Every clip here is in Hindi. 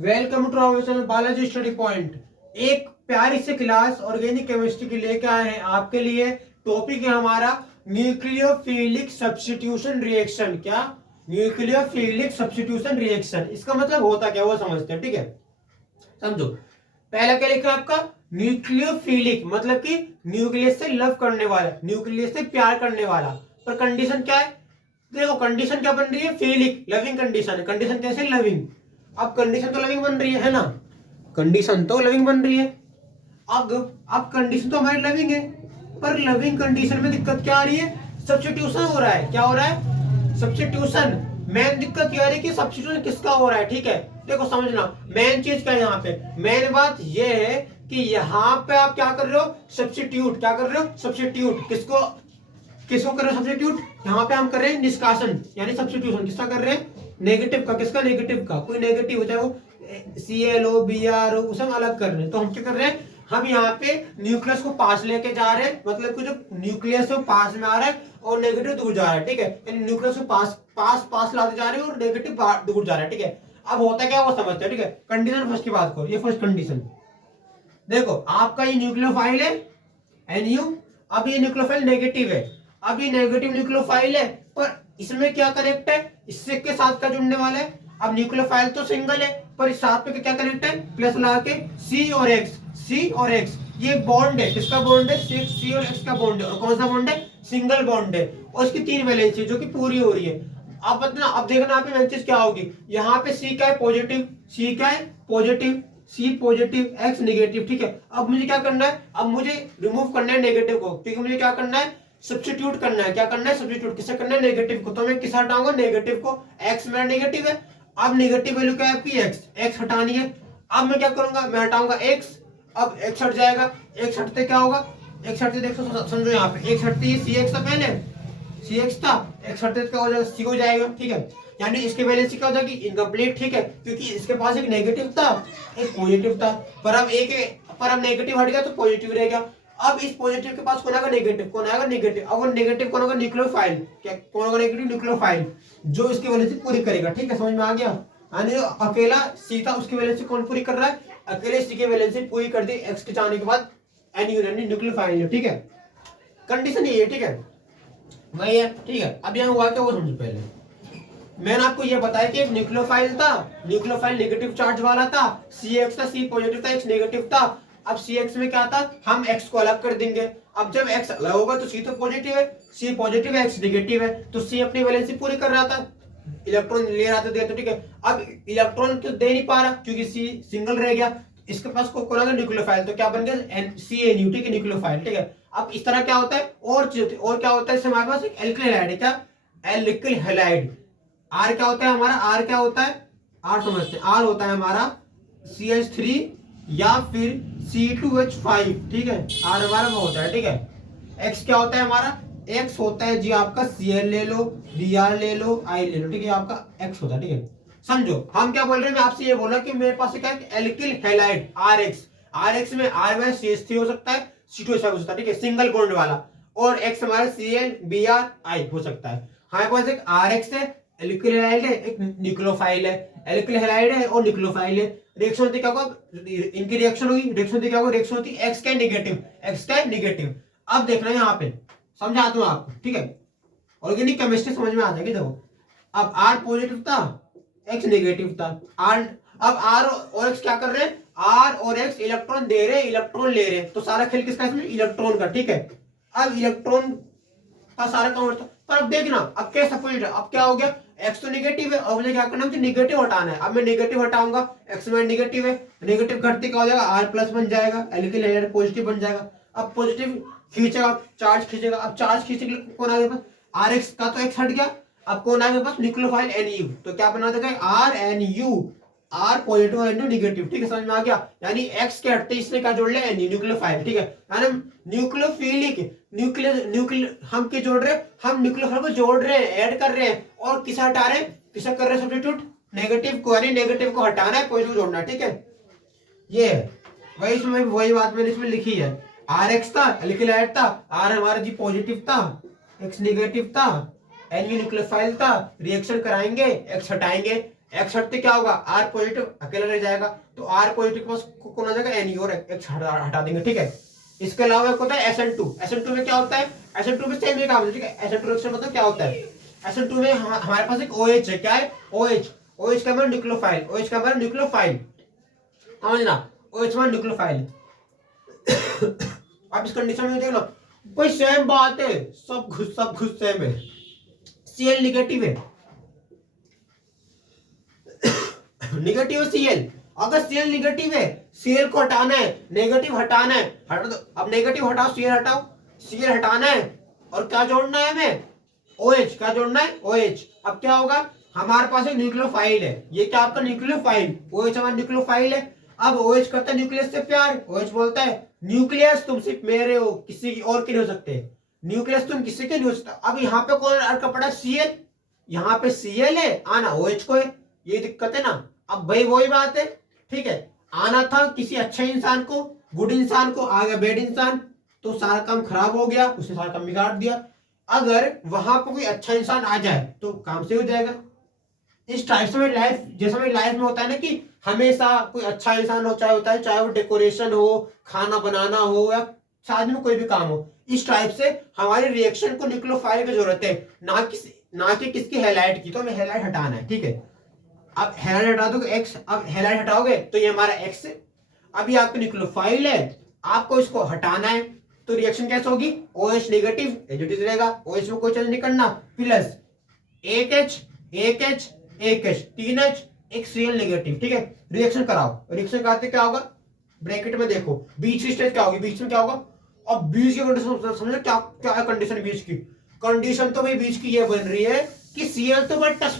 Welcome to our channel Balaji study point. एक प्यारी सी क्लास ऑर्गेनिक केमिस्ट्री की लेके आए हैं आपके लिए। टॉपिक है हमारा न्यूक्लियोफिलिक सब्स्टिट्यूशन रिएक्शन। क्या? न्यूक्लियोफिलिक सब्स्टिट्यूशन रिएक्शन, इसका मतलब होता क्या वो समझते हैं। ठीक है, समझो। पहला क्या लिखा है आपका? न्यूक्लियोफिलिक मतलब कि न्यूक्लियस से लव करने वाला, न्यूक्लियस से प्यार करने वाला। पर कंडीशन क्या है? देखो कंडीशन क्या बन रही है? फिलिक, लविंग कंडीशन है। कंडीशन कैसे? लविंग। अब कंडीशन तो लविंग बन रही है ना, कंडीशन तो लविंग बन रही है। अब कंडीशन तो हमारी लविंग है, पर लविंग कंडीशन में दिक्कत क्या आ रही है? सब्स्टिट्यूशन हो रहा है। क्या हो रहा है? सब्स्टिट्यूशन। मेन दिक्कत क्या आ रही है कि सब्स्टिट्यूशन किसका हो रहा है। ठीक है, देखो समझना मेन चीज क्या है यहाँ पे। मेन बात ये है कि यहाँ पे आप क्या कर रहे हो? सब्स्टिट्यूट। क्या कर रहे हो? सब्स्टिट्यूट। किसको किसको कर रहे हैं सब्स्टिट्यूट? यहाँ पे हम कर रहे हैं निष्कासन यानी सब्स्टिट्यूशन। किसका कर रहे हैं? नेगेटिव का। किसका? नेगेटिव का। कोई नेगेटिव हो चाहे वो ClO Br हो, उसे हम अलग कर रहे हैं। तो हम क्या कर रहे हैं? हम यहाँ पे न्यूक्लियस को पास लेके जा रहे हैं, मतलब कि जो न्यूक्लियस है वो पास में आ रहा है और नेगेटिव दूर जा रहा है। ठीक है, यानी न्यूक्लियस को पास पास पास लाते जा रहे हैं और नेगेटिव दूर जा रहा है। ठीक है, अब होता क्या वो समझते हैं। ठीक है, कंडीशन फर्स्ट की बात करो। ये फर्स्ट कंडीशन देखो, आपका ये न्यूक्लियोफाइल है NU। अब ये न्यूक्लियोफाइल नेगेटिव है। अब ये नेगेटिव न्यूक्लियोफाइल है, पर इसमें क्या कनेक्ट है? इससे के साथ का जुड़ने वाला है। अब न्यूक्लियोफाइल तो सिंगल है, पर इस साथ में क्या कनेक्ट है? प्लस लगा के C और X। C और X ये बॉन्ड है। किसका बॉन्ड है? C और X का बॉन्ड है। और कौन सा बॉन्ड है? सिंगल बॉन्ड है। और इसकी 3 वैलेंसी जो कि पूरी हो रही है। अब बतना, अब देखना यहाँ पे मेन चीज क्या होगी। यहाँ पे C क्या है? पॉजिटिव। C क्या है? Positive. C positive, X negative. ठीक है, अब मुझे क्या करना है? अब मुझे रिमूव करना है नेगेटिव को। ठीक है, मुझे क्या करना है? सब्स्टिट्यूट करना है। क्या करना है? सब्स्टिट्यूट। किससे करना है? नेगेटिव को। तो मैं किस हटाऊंगा? नेगेटिव को। X मेरा नेगेटिव है। अब नेगेटिव वैल्यू क्या है आपकी? X हटानी है। अब मैं क्या करूंगा? मैं हटाऊंगा X। अब X हट जाएगा। X हटते क्या होगा? X हटते देखो समझो, यहाँ पे X हटते ही CX था पहले, CX था। X हटते क्या हो जाएगा? C हो जाएगा। ठीक है, यानी इसके वैलेंसी क्या हो जाएगी? इनकम्प्लीट। ठीक है, क्योंकि इसके पास एक नेगेटिव था एक पॉजिटिव था, पर अब नेगेटिव हट गया तो पॉजिटिव रह गया। अब इस पॉजिटिव के पास कौन आएगा? नेगेटिव। कौन आएगा? नेगेटिव। अब वो नेगेटिव कौन होगा? न्यूक्लियोफाइल। क्या कौन होगा? नेगेटिव न्यूक्लियोफाइल, जो इसकी वैलेंसी पूरी करेगा। ठीक है, समझ में आ गया? यानी जो अकेला C था उसकी वैलेंसी कौन पूरी कर रहा है? अकेले C की वैलेंसी पूरी कर दी X के जाने के बाद NU यानी न्यूक्लियोफाइल। ठीक है, कंडीशन ये है। ठीक है, वही है। ठीक है, अब यहाँ हुआ क्या वो समझो पहले। मैंने आपको यह बताया कि एक न्यूक्लियोफाइल था, न्यूक्लियोफाइल नेगेटिव चार्ज वाला था। CX था, C पॉजिटिव था, X नेगेटिव था। अब CX में क्या था? हम X को अलग कर देंगे। अब जब X अलग होगा तो C तो पॉजिटिव है, C पॉजिटिव है, X नेगेटिव है, तो C अपनी वैलेंसी पूरी कर रहा था, इलेक्ट्रॉन ले रहा था। तो ठीक है, अब इलेक्ट्रॉन तो दे नहीं पा रहा क्योंकि C सिंगल रह गया। इसके पास कौन आ न्यूक्लियोफाइल, तो क्या बन गया? CNU। ठीक है, न्यूक्लियोफाइल। ठीक है, अब इस तरह क्या होता है और चीज होती है। और क्या होता है? इससे हमारे पास एक एल्किल हैलाइड है। क्या? Alkyl halide. आर क्या होता है हमारा? आर क्या होता है? आर समझते हैं। आर होता है हमारा CH3 या फिर C2H5। ठीक है, आर हमारा वो होता है। ठीक है, एक्स क्या होता है हमारा? एक्स होता है जी आपका Cl ले लो, Br ले लो, I ले लो। ठीक है, आपका एक्स होता है। ठीक है, समझो हम क्या बोल रहे हैं। मैं आपसे ये बोला कि मेरे पास क्या है? एल्किल हैलाइड RX में R में CH3 हो सकता है, C2H5 हो सकता है। ठीक है, सिंगल बॉन्ड वाला। और एक्स हमारा Cl Br I हो सकता है। हमारे पास एक RX है, एल्किल हैलाइड है, एक न्यूक्लियोफाइल है। एल्किल हैलाइड है और न्यूक्लियोफाइल है। रिएक्शन होती क्या होगा? इनकी रिएक्शन होगी। रिएक्शन होती क्या होगा? रिएक्शन होती एक्स का नेगेटिव, एक्स का नेगेटिव। अब देखना यहाँ पे समझाता हूँ आपको। ठीक है, ऑर्गेनिक केमिस्ट्री समझ में आ जाएगी। देखो, अब R पॉजिटिव था, X नेगेटिव था। R अब R और X क्या कर रहे हैं? R और X इलेक्ट्रॉन दे रहे हैं, इलेक्ट्रॉन ले रहे हैं। तो सारा खेल किसका इसमें? इलेक्ट्रॉन का। ठीक है, अब इलेक्ट्रॉन का सारा काम होता है। पर अब देखना, अब क्या सपोजिट है? अब क्या हो गया? X तो नेगेटिव है और मुझे क्या करना है? मुझे नेगेटिव हटाना है। अब मैं नेगेटिव हटाऊंगा, X में नेगेटिव है, नेगेटिव घटते क्या हो जाएगा? R प्लस बन जाएगा, एल्किल हैलाइड पॉजिटिव बन जाएगा। अब पॉजिटिव खींचेगा, चार्ज खींचेगा। अब चार्ज खींचने के लिए कौन आ गया? RX का तो X हट गया। अब कौन आ गया पास? Nucleophile NU। तो क्या बना देगा? RNU, R positive NU negative. ठीक है, समझ में आ गया? यानी X के हटते इसने क्या जोड़ लिया? NU nucleophile. ठीक है, यानी न्यूक्लियोफिलिक न्यूक्लियर हम क्या जोड़ रहे हैं? हम न्यूक्लियोफाइल को जोड़ रहे हैं, ऐड कर रहे हैं। और किसे हटा रहे हैं? किसे कर रहे हैं सब्स्टिट्यूट? नेगेटिव को, यानी नेगेटिव को हटाना है, पॉजिटिव जोड़ना है। ठीक है, ये है वही इसमें वही बात मैंने इसमें लिखी है। RX था, एल्किल हैलाइड था, R हमारा जी पॉजिटिव था, X नेगेटिव था, NU न्यूक्लियोफाइल था। रिएक्शन कराएंगे, X हटाएंगे, एक्स हटते क्या होगा, आर पॉजिटिव अकेला रह जाएगा, तो आर पॉजिटिव के पास कौन आ जाएगा, एन और एक्स हटा देंगे, ठीक है। इसके अलावा एक होता है SN2। SN2 में क्या होता है, SN2 में सेम ही काम है, ठीक है। SN2 रिएक्शन मतलब क्या होता है, SN2 में हमारे पास एक OH है, क्या है, OH। OH का मतलब न्यूक्लियोफाइल, OH का मतलब न्यूक्लियोफाइल, समझना, OH मतलब न्यूक्लियोफाइल। आप इस कंडीशन में देख लो भाई सेम बात है, सब कुछ सेम है। Cl निगेटिव है, निगेटिव Cl, अगर Cl निगेटिव है, Cl को हटाना है, नेगेटिव हटाना है, हटा दो। अब नेगेटिव हटाओ, Cl हटाओ, Cl हटाना है, और क्या जोड़ना है हमें, OH। क्या जोड़ना है, OH। अब क्या होगा, हमारे पास एक न्यूक्लियोफाइल है, ये क्या आपका न्यूक्लियोफाइल, OH हमारा न्यूक्लियोफाइल है। अब OH करता है न्यूक्लियस से प्यार, OH बोलता है न्यूक्लियस तुम सिर्फ मेरे हो, किसी की और के नहीं हो सकते, न्यूक्लियस तुम किसी के नहीं हो सकता। अब यहाँ पे कौन अड़का पड़ा, Cl, यहाँ पे Cl है, आना OH को है, ये दिक्कत है ना। अब भाई वही बात है, ठीक है, आना था किसी अच्छे इंसान को, गुड इंसान को, आ गया बैड इंसान, तो सारा काम खराब हो गया, उसने सारा काम बिगाड़ दिया। अगर वहां पर कोई अच्छा इंसान आ जाए तो काम से हो जाएगा। इस टाइप से मेरी लाइफ, जैसा मेरी लाइफ में होता है ना कि हमेशा कोई अच्छा इंसान हो, चाहे होता है, चाहे वो डेकोरेशन हो, खाना बनाना हो, या शादी में कोई भी काम हो, इस टाइप से हमारे रिएक्शन को न्यूक्लियोफाइल की जरूरत है, ना कि किसकी हेलाइट की। तो हमें हेलाइट हटाना है, ठीक है। अब हेलाइट हटा दोगे एक्स, अब हेलाइट हटाओगे तो ये हमारा एक्स है। अब ये आपका न्यूक्लियोफाइल है, आपको इसको हटाना है, तो रिएक्शन कैसे होगी, OH negative as it is रहेगा, OH में कोई चेंज नहीं करना, प्लस एक H, एक H, 3H, एक Cl नेगेटिव, ठीक है। रिएक्शन कराओ, रिएक्शन कराते क्या होगा, ब्रैकेट में देखो बीच की स्टेज क्या होगी, बीच में क्या होगा। अब बीच की कंडीशन समझो, क्या क्या है कंडीशन बीच की, कंडीशन तो भाई बीच की ये बन रही है कि Cl तो बड़ा टच,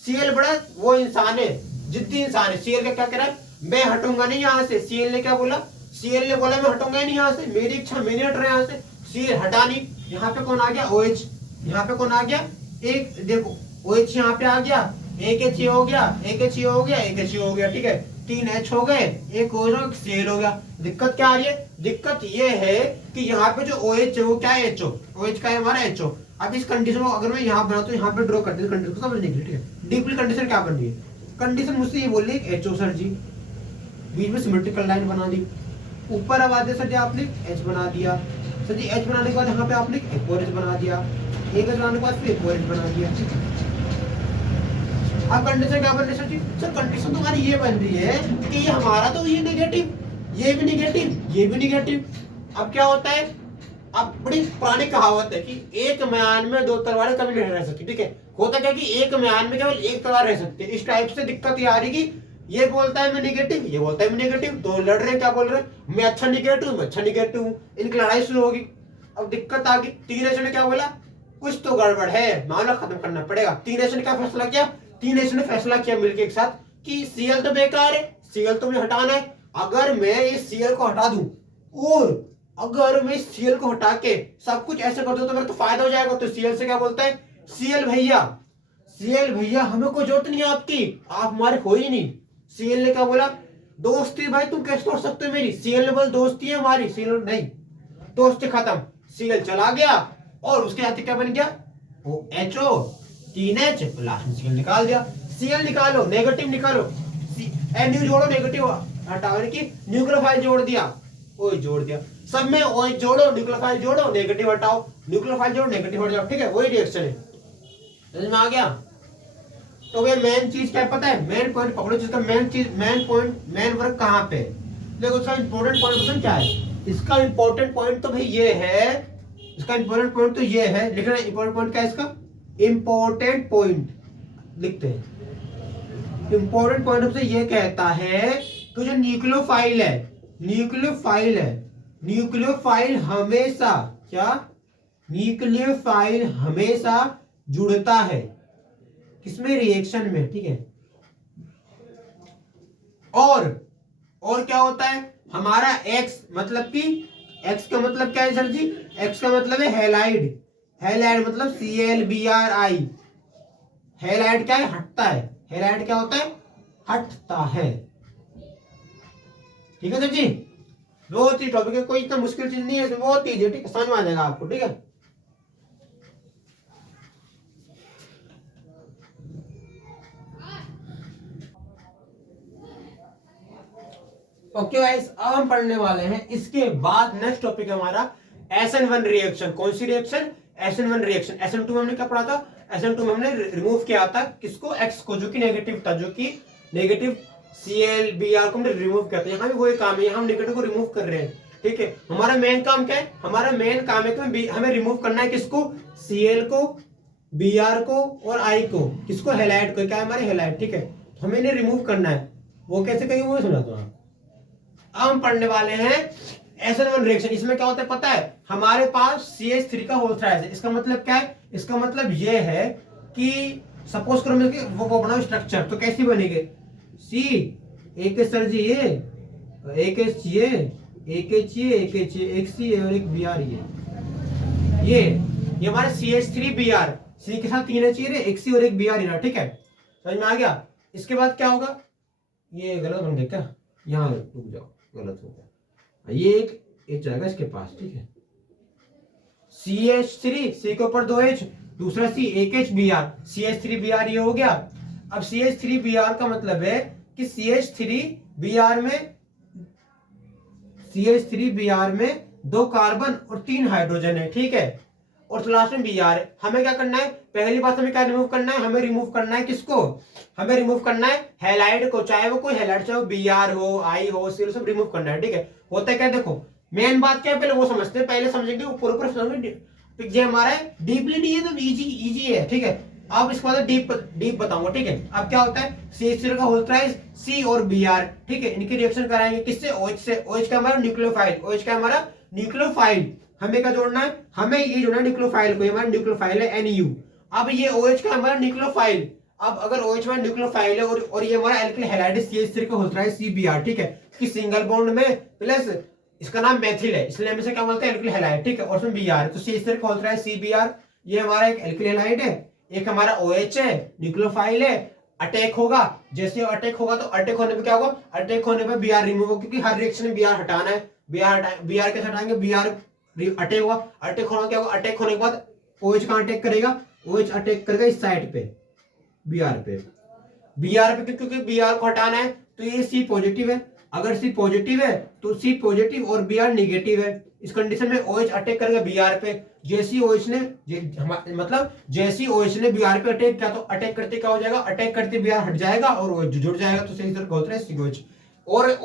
Cl बड़ा वो इंसान है, जिद्दी इंसान है। Cl का क्या कह रहा है, मैं हटूंगा नहीं यहाँ से। Cl ने क्या बोला, Cl ने बोला मैं हटूंगा नहीं यहाँ से, मेरी इच्छा, मैं नहीं हट रहा यहाँ से। Cl हटा नहीं, यहाँ पे कौन आ गया, OH। यहाँ पे कौन आ गया, एक देखो OH यहाँ पे आ गया, एक H ये हो गया, एक H ये हो गया, एक H ये हो गया, ठीक है। 3H हो गए, एक OH और Cl हो गया। दिक्कत क्या आ रही है, दिक्कत ये है कि यहाँ पे जो OH है वो क्या है, HO, OH का है हमारा HO। अब इस कंडीशन को अगर मैं यहाँ बनाता हूँ, यहाँ पे ड्रॉ करते हैं कंडीशन को समझने के लिए, ठीक है। डीपली कंडीशन क्या बन रही है, कंडीशन मुझसे ये बोल रही है HO सर जी, बीच में सिमेट्रिकल लाइन बना दी, ऊपर अब आते सर जी आपने H बना दिया, सर जी H बनाने के बाद यहाँ पे आपने एक और H बना दिया, एक H बनाने के बाद फिर एक और H बना दिया। अब कंडीशन क्या बन रही है सर जी, सर कंडीशन तो हमारी ये बन रही है कि ये हमारा तो ये नेगेटिव, ये भी नेगेटिव, ये भी नेगेटिव। अब क्या होता है, अब बड़ी पुरानी कहावत है कि एक म्यान में दो तलवारें कभी नहीं रह सकती, ठीक है। होता क्या कि एक म्यान में केवल एक तलवार रह सकती है। इस टाइप से दिक्कत ये आ रही कि ये बोलता है मैं नेगेटिव, ये बोलता है मैं नेगेटिव, दो लड़ रहे हैं, क्या बोल रहे हैं, मैं अच्छा नेगेटिव, मैं अच्छा नेगेटिव हूँ, इनकी लड़ाई शुरू होगी। अब दिक्कत आ गई, 3H ने क्या बोला, कुछ तो गड़बड़ है, मामला खत्म करना पड़ेगा। 3H ने क्या फैसला किया, 3H ने फैसला किया मिलकर एक साथ कि Cl तो बेकार है, Cl तो मुझे हटाना है। अगर मैं इस Cl को हटा दूं, और अगर मैं इस Cl को हटा के सब कुछ ऐसे कर दूं तो मेरा तो फायदा हो जाएगा। तो Cl से क्या बोलता है, Cl भैया, Cl भैया हमें कोई जरूरत नहीं है आपकी, आप हमारे हो ही नहीं। Cl ने क्या बोला, दोस्ती भाई तुम कैसे तोड़ सकते हो मेरी, Cl ने बोला दोस्ती है हमारी, Cl नहीं, दोस्ती खत्म। Cl चला गया और उसके साथ क्या बन गया, वो HO, 3H, लास्ट में Cl निकाल दिया। Cl निकालो, नेगेटिव निकालो, NU जोड़ो, नेगेटिव हटाने की, न्यूक्लियोफाइल जोड़ दिया, OH जोड़ दिया, सब में OH जोड़ो, न्यूक्लियोफाइल जोड़ो, नेगेटिव हटाओ, न्यूक्लियोफाइल जोड़ो, नेगेटिव हटाओ, ठीक है, वही रिएक्शन है। समझ में आ गया। तो वे मेन चीज क्या पता है, मेन पॉइंट पकड़ो, जिसका मेन चीज, मेन पॉइंट, मेन वर्क कहाँ पे है। देखो उसका इंपॉर्टेंट पॉइंट पता क्या है, इसका इंपॉर्टेंट पॉइंट तो भाई ये है, इसका इंपॉर्टेंट पॉइंट तो ये है, लिखना इंपॉर्टेंट पॉइंट क्या है इसका, इंपॉर्टेंट पॉइंट लिखते हैं। इंपॉर्टेंट पॉइंट हमसे ये कहता है कि जो न्यूक्लियोफाइल है, न्यूक्लियोफाइल है, न्यूक्लियोफाइल हमेशा क्या, न्यूक्लियोफाइल हमेशा जुड़ता है किसमें, रिएक्शन में, ठीक है। और क्या होता है हमारा एक्स, मतलब कि एक्स का मतलब क्या है सर जी, एक्स का मतलब है हेलाइड, हेलाइड मतलब ClBrI, हेलाइड क्या है, हटता है, हेलाइड क्या होता है, हटता है, ठीक है सर जी। बहुत ही टॉपिक है, कोई इतना मुश्किल चीज नहीं है, बहुत ईजी है, ठीक है, समझ में आ जाएगा आपको, ठीक है। ओके गाइस, अब हम पढ़ने वाले हैं इसके बाद नेक्स्ट टॉपिक है हमारा SN1 रिएक्शन। कौन सी रिएक्शन? SN1 reaction. SN2 में हमने क्या पढ़ा था? SN2 में हमने रिमूव किया था किसको? X को, जो कि नेगेटिव था, जो कि नेगेटिव ClBr को हमने रिमूव किया था। यहाँ भी वही काम है, यहाँ हम नेगेटिव को रिमूव कर रहे हैं। ठीक है, हमारा मेन काम क्या है? हमारा मेन काम है कि हमें रिमूव करना है किसको? Cl को, Br को और I को। किसको? हैलाइड को। क्या है? हमारे हैलाइड। ठीक है, हमें इन्हें रिमूव करना है। वो कैसे करेंगे वो समझा दो आप। अब हम पढ़ने वाले हैं SN1 रिएक्शन। इसमें क्या होता है पता है? हमारे पास CH3 का होल थ्राइस है। इसका मतलब क्या है? इसका मतलब ये है कि सपोज करो मिलके वो बनाओ स्ट्रक्चर, तो कैसी बनेगी? C एक सर जी एक H ये एक H ये एक C और एक Br ये हमारे CH3Br, C के साथ 3 H एक C और एक Br ना। ठीक है, समझ में आ गया? इसके बाद क्या होगा? ये गलत बन गया क्या? यहाँ रुक जाओ, गलत हो गया। ये एक H जाएगा इसके पास। ठीक है, CH3, C के ऊपर 2 H, दूसरा C एक H Br, CH3Br ये हो गया। अब CH3Br का मतलब है कि CH3Br में 2 कार्बन और 3 हाइड्रोजन है। ठीक है, और लास्ट में Br है। हमें क्या करना है? पहली बात हमें क्या रिमूव करना है? हमें रिमूव करना है किसको? हमें रिमूव करना है हैलाइड को। चाहे वो कोई हैलाइड, चाहे वो Br हो, I हो, C सब रिमूव करना है। ठीक है, होता है क्या? देखो मेन बात क्या है पहले वो समझते हैं, पहले समझेंगे ऊपर समझेंगे। ये हमारा है डीपली नहीं है तो इजी है। ठीक है, अब इसके बाद डीप बताऊंगा। ठीक है, अब क्या होता है? CH3 का होल थ्राइस C और Br। ठीक है, इनकी रिएक्शन कराएंगे किससे? OH से। OH का हमारा न्यूक्लियोफाइल, OH का हमारा न्यूक्लियोफाइल। हमें क्या जोड़ना है? हमें ये जोड़ना है न्यूक्लियोफाइल को। हमारा न्यूक्लियोफाइल है Nu। अब ये OH का हमारा न्यूक्लियोफाइल। अब अगर OH में न्यूक्लियोफाइल है और ये हमारा एल्किल हैलाइड CH3 का होल थ्राइस CBr। ठीक है, कि सिंगल बॉन्ड में प्लस इसका नाम मेथिल है, इसलिए हम इसे क्या बोलते हैं? Alkyl halide. ठीक है, और उसमें Br, तो CH3 का होल थ्राइस CBr। ये हमारा एक एल्किल हैलाइड है, एक हमारा OH है, न्यूक्लियोफाइल है। अटैक होगा, जैसे अटैक होगा तो अटैक होने पे क्या होगा? अटैक होने पे Br रिमूव होगा, क्योंकि हर रिएक्शन में Br हटाना है। Br कैसे हटाएंगे? Br अटैक होगा, अटैक होना क्या होगा? अटैक होने के बाद OH कहां अटैक करेगा? OH अटैक करेगा इस साइड पे, Br पे। Br पे क्योंकि Br को हटाना है तो ये C पॉजिटिव है। अगर C पॉजिटिव है तो C पॉजिटिव और Br नेगेटिव है। इस कंडीशन में OH अटैक करेगा Br पे। जैसी OH ने Br पे अटैक किया तो अटैक करते क्या हो जाएगा? अटैक करते Br हट जाएगा और OH जुड़ जाएगा, तो सही तरह होता है COH। और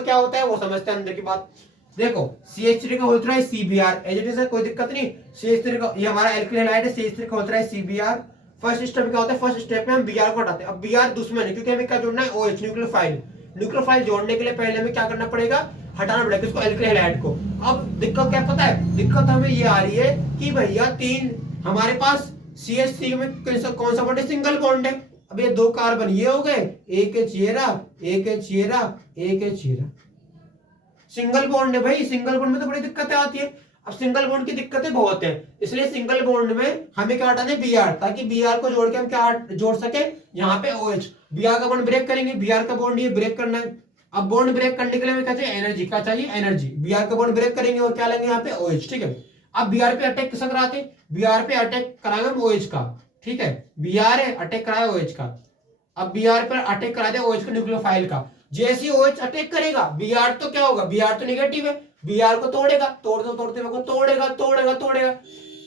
क्या होता है वो समझते हैं अंदर की बात। देखो CH3 का whole thrice CBr, as it is है, कोई दिक्कत नहीं। CH3 का ये हमारा एल्किल हैलाइड है, CH3 का whole thrice CBr। First step क्या होता है? फर्स्ट स्टेप में हम Br को हटाते हैं। अब Br दुश्मन है, क्योंकि हमें क्या जोड़ना है? OH nucleophile. न्यूक्लियोफाइल जोड़ने के लिए पहले हमें क्या करना पड़ेगा? हटाना पड़ेगा किसको? एल्किल हैलाइड को। अब दिक्कत क्या पता है? दिक्कत हमें ये आ रही है कि भैया हमारे पास CH3 में कौन सा बॉन्ड है? सिंगल बॉन्ड है। अब ये 2 कार्बन ये हो गए, एक H ये रहा, एक H ये रहा, एक H ये रहा। सिंगल बॉन्ड है भाई, सिंगल बॉन्ड में तो बड़ी दिक्कतें आती है। अब सिंगल बॉन्ड की दिक्कतें बहुत है, इसलिए सिंगल बॉन्ड में हमें क्या हटाना है? Br, ताकि Br को जोड़ के हम क्या जोड़ सके? यहाँ पे OH। Br का बॉन्ड ब्रेक करेंगे, Br का बॉन्ड ये ब्रेक करना है। अब बॉन्ड ब्रेक करने के लिए हमें क्या चाहिए? एनर्जी। क्या चाहिए? एनर्जी। Br का बॉन्ड ब्रेक करेंगे और क्या लेंगे यहाँ पे? OH। ठीक है, अब Br पे अटैक किसका कराते? Br पे अटैक कराएंगे हम OH का। ठीक है, Br है, अटैक कराया OH का। अब Br पर अटैक करा दे OH को न्यूक्लियोफाइल का। जैसे OH अटैक करेगा Br तो क्या होगा? Br तो नेगेटिव है, Br को तोड़ेगा, तोड़ेगा।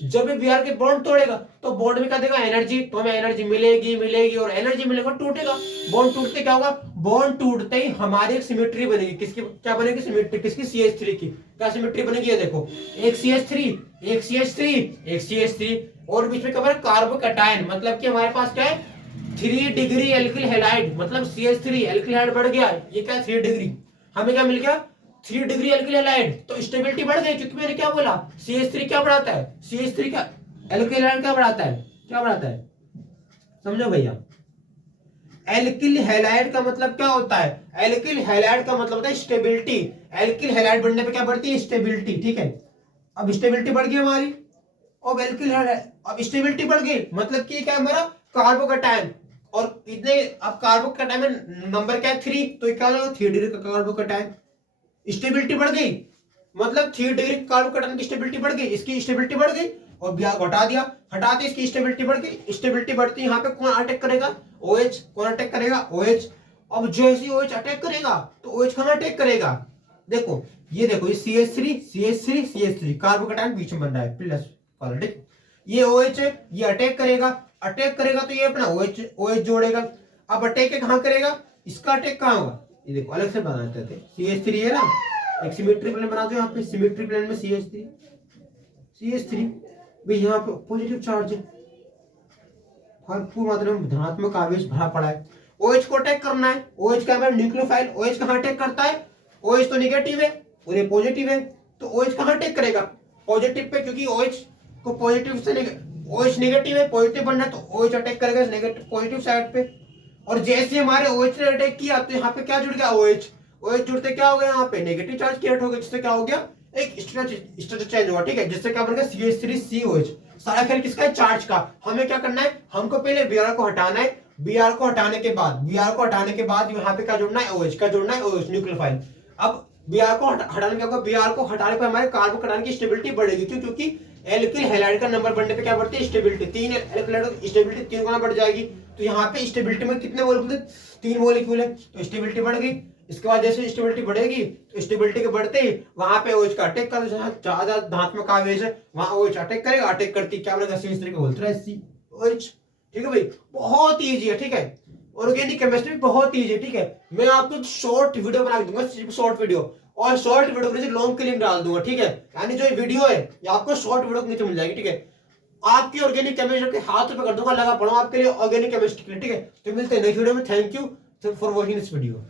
जब भी Br के बॉन्ड तोड़ेगा तो बॉन्ड में क्या देगा? एनर्जी। तो हमें एनर्जी मिलेगी और एनर्जी मिलेगा, टूटेगा। बॉन्ड टूटते क्या होगा? बॉन्ड टूटते ही हमारी एक सिमेट्री बनेगी। किसकी? क्या बनेगी? सिमेट्री किसकी? CH3 की। क्या सिमेट्री बनेगी? ये देखो, एक CH3 और बीच में क्या बना? कार्बोकैटायन। मतलब कि हमारे पास क्या है? 3 डिग्री एल्किल हैलाइड, मतलब CH3 एल्किल हैलाइड बढ़ गया। ये क्या? 3 डिग्री। हमें क्या मिल गया? 3 डिग्री एल्किल हैलाइड। तो स्टेबिलिटी बढ़ गई, क्योंकि मैंने क्या बोला? CH3 क्या बढ़ाता है? CH3 का एल्किल हैलाइड क्या बढ़ाता है? क्या बढ़ाता है? समझो भैया, एल्किल हैलाइड का मतलब क्या होता है? एल्किल हैलाइड का मतलब होता है स्टेबिलिटी। एल्किल हैलाइड बढ़ने पे क्या बढ़ती है? स्टेबिलिटी। ठीक है, अब स्टेबिलिटी बढ़ गई हमारी। अब एल्किल हैलाइड, अब स्टेबिलिटी बढ़ गई, मतलब कि क्या हमारा? कार्बोकैटायन। और इतने, अब कार्बोकैटायन में नंबर क्या है? 3, तो क्या हो जाएगा? 3 डिग्री का कार्बोकैटायन। स्टेबिलिटी बढ़ गई, मतलब 3 डिग्री कार्बोकैटायन की स्टेबिलिटी बढ़ गई, इसकी स्टेबिलिटी बढ़ गई। और Br हटा दिया, हटाते इसकी स्टेबिलिटी बढ़ गई। स्टेबिलिटी बढ़ती है, यहाँ पे कौन अटैक करेगा? OH। कौन अटैक करेगा? OH। अब जैसे ही OH अटैक करेगा तो OH कहाँ अटैक करेगा, देखो ये देखो, ये CH3 कार्बोकैटायन बीच में बन रहा है प्लस वाला, ठीक। ये OH है, ये अटैक करेगा तो ये अपना OH जोड़ेगा। अब अटैक कहाँ करेगा, इसका अटैक कहाँ होगा, ये देखो अलग से बना देते हैं। CH3 है ना, एक सिमेट्री प्लेन बना दो यहाँ पे, सिमेट्री प्लेन में CH3 भाई यहाँ पे पॉजिटिव चार्ज है, भरपूर मात्रा में धनात्मक आवेश भरा पड़ा है। OH को अटैक करना है, OH का न्यूक्लियोफाइल, OH कहाँ अटैक करता है, OH तो नेगेटिव है और ये पॉजिटिव है, तो OH कहाँ अटैक करेगा, पॉजिटिव पे, क्योंकि OH को पॉजिटिव से OH नेगेटिव है, पॉजिटिव बनना है तो OH अटैक करेगा नेगेटिव पॉजिटिव साइड पे। और जैसे हमारे OH ने अटैक किया तो यहाँ पे क्या जुड़ गया, OH जुड़ते क्या हो गया, यहाँ पे नेगेटिव चार्ज क्रिएट हो गया, जिससे क्या हो गया, एक स्टेट चेंज हुआ, ठीक है, जिससे क्या बन गया CH3COH। सारा खेल किसका है, चार्ज का। हमें क्या करना है, हमको पहले Br को हटाना है, Br को हटाने के बाद यहाँ पे क्या जोड़ना है, OH का जोड़ना है, OH न्यूक्लियोफाइल। अब Br को हटाने के बाद, Br को हटाने पर हमारे कार्बोकैटायन की स्टेबिलिटी बढ़ेगी, क्यों, क्योंकि एल्किल हैलाइड का नंबर बढ़ने पे क्या बढ़ती है, स्टेबिलिटी। 3 एल्किल स्टेबिलिटी 3 गुना बढ़ जाएगी, तो यहाँ पे स्टेबिलिटी में कितने मोलिक्यूल, 3 मोलिक्यूल है, तो स्टेबिलिटी बढ़ गई। इसके बाद जैसे स्टेबिलिटी बढ़ेगी तो स्टेबिलिटी के बढ़ते ही वहां पे OH का अटैक कर, जहां ज्यादा धनात्मक आवेश है वहां OH अटैक करेगा, अटैक करती क्या बनेगा, CH3 को बोलते हैं COH। ठीक है भाई, बहुत ईजी है, ठीक है, ऑर्गेनिक केमिस्ट्री बहुत ईजी है, ठीक है। मैं आपको शॉर्ट वीडियो बना दूंगा, सिर्फ शॉर्ट वीडियो, और शॉर्ट वीडियो के नीचे लॉन्ग के लिंक डाल दूंगा, ठीक है, यानी जो वीडियो है ये आपको शॉर्ट वीडियो के नीचे मिल जाएगी, ठीक है। आपकी ऑर्गेनिक केमिस्ट्री के हाथ पे कर दूंगा, लगा पड़ा आपके लिए ऑर्गेनिक केमिस्ट्री के लिए, ठीक है। तो मिलते हैं नेक्स्ट वीडियो में, thank you for watching this video.